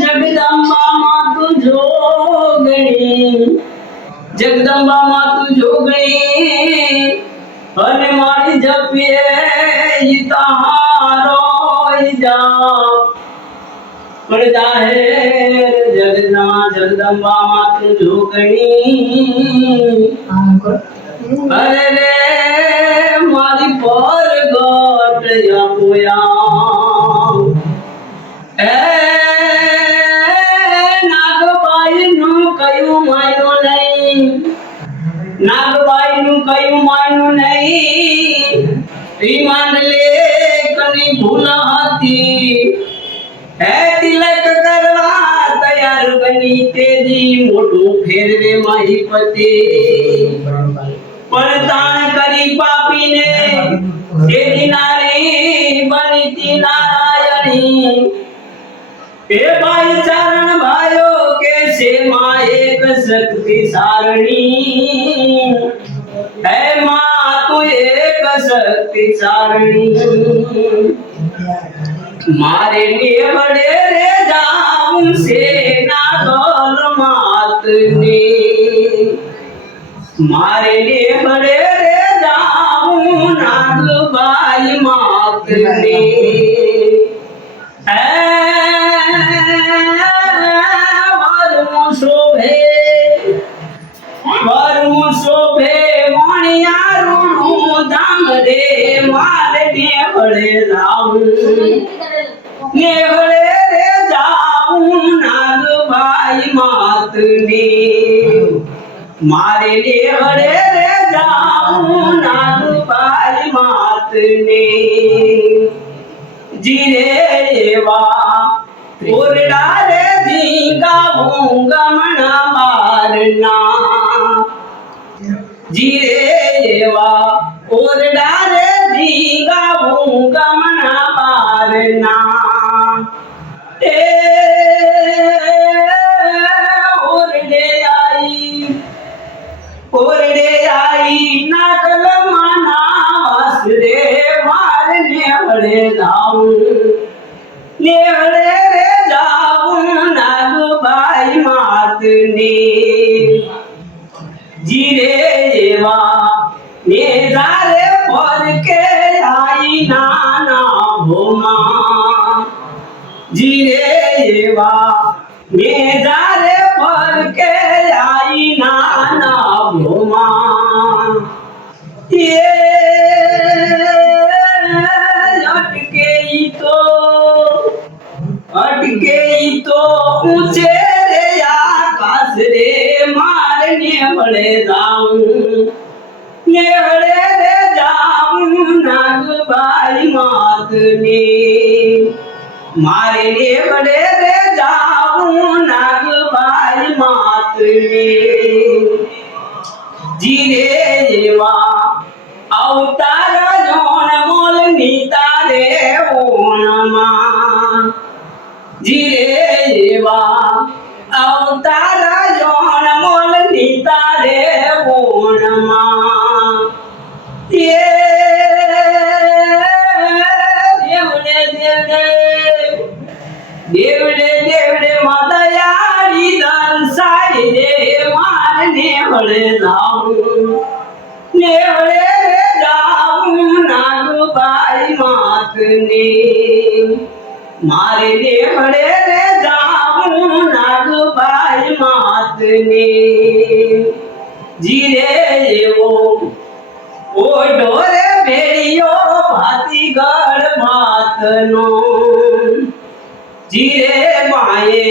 જગદંબા માં તું જોગણી, જગદંબા માં તું જોગણી, અને મારી જપીએ ઈ તારો જાપ. પણ જાહેર જગના જગદંબા માં તું જોગણી, અરે રે મારી પરગટ યાપોયા. નાગબાઈ નું કયું માન્યું નહીં, નાગબાઈ નું કયું માન્યું નહીં. ઈ માંડલે કની ભૂલ હતી, તિલક કરવા તૈયાર બની તેજી મોટું ફેરવે મહીપતિ. પણ તાણ કરી પાપીને તેજી નારી બની તી નારાયણી. એ ભાઈ ચરણ ભાઈઓ કે છે માં એક શક્તિ સારણી, હે માં તું એક શક્તિ સારણી. મારે લેવડે રે જાઉં છે નાગલ માતને, મારે લેવડે રે જાઉં નાગબાઈ માતને. શોભે મણિયારું ધામ રે મારે નેવડે જાઉં, નેવડે રે જાઉં નાગબાઈ માતને. મારે નેવડે રે જાઉં નાગબાઈ માતને. જીરે એવા ઓરડા રે ધીંગાવું ગમણા બારના, જીરે એવા ઓરડા રે ધીંગાવું ગમણા બારના. એ ઓરડે આઈ નાગલ માના વાસ રે મારે નેવડે જાઉં, નેવડે રે જાઉં નાગબાઈ માતને. જીરે એવા નેજારે પરકે આઈ નાના ભોમાં, જીરે એવા નેજારે પરકે આઈ નાના ભોમાં. અટકે તો ઊંચે રે આકાશ રે મારે નેવડે જાઉં, નેવડે રે જાઉં નાગબાઈ માતને. મારે નેવડે રે જાઉં નાગબાઈ માતને. જીરે એવા અવતાર જોણ મોલ ની તારે ઓણમાં, જીરે એવા અવતાર જોણ મોલ ની તારે ઓણમાં. દેવડે દેવડે દેવડે દેવડે મદયાળી દર્શાઈ રે મારે નેવડે જાઉં, નેવડે રે જાઉં નાગબાઈ માતને. મારે નેવડે રે જાઉં નાગબાઈ માતને. જીરે એવો ઓઢો રે ભેડિયો ભાતીગળ માતનો, જીરે માએ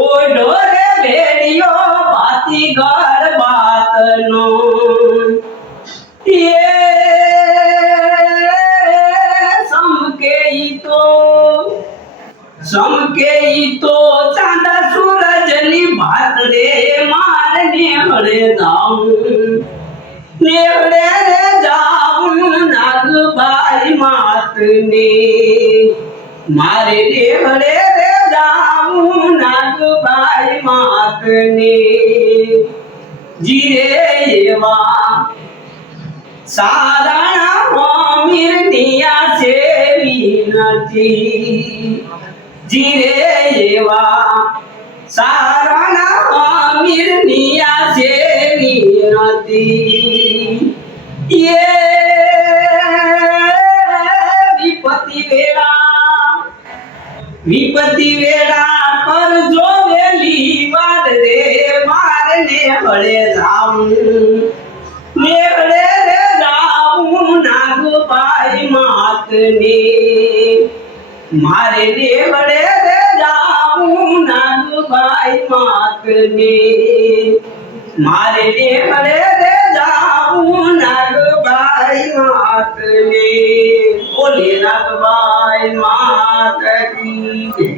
ઓઢો રે ભેડિયો ભાતીગળ માતનો. સમકે ઈ તો ચાંદા સૂરજ ની ભાત રે મારે નેવડે જાઉં, નેવડે રે જાઉં નાગબાઈ માતને. મારે નેવડે રે જાઉં નાગબાઈ માતને. જીરે એવા સારાણા મીર નિયા છે નથી જીરે એવા સારાના અમીરની આશે નથી એ વિપત્તિ વેળા પર જોવેલી વાર રે મારને હળે જાવું નેહળે રે જાવું નાગભાઈ માતને મારે નેહળે રે જાવું નાગભાઈ માતને મારે નેહળે રે જાવું નાગભાઈ માતને બોલે નાગભાઈ માત કી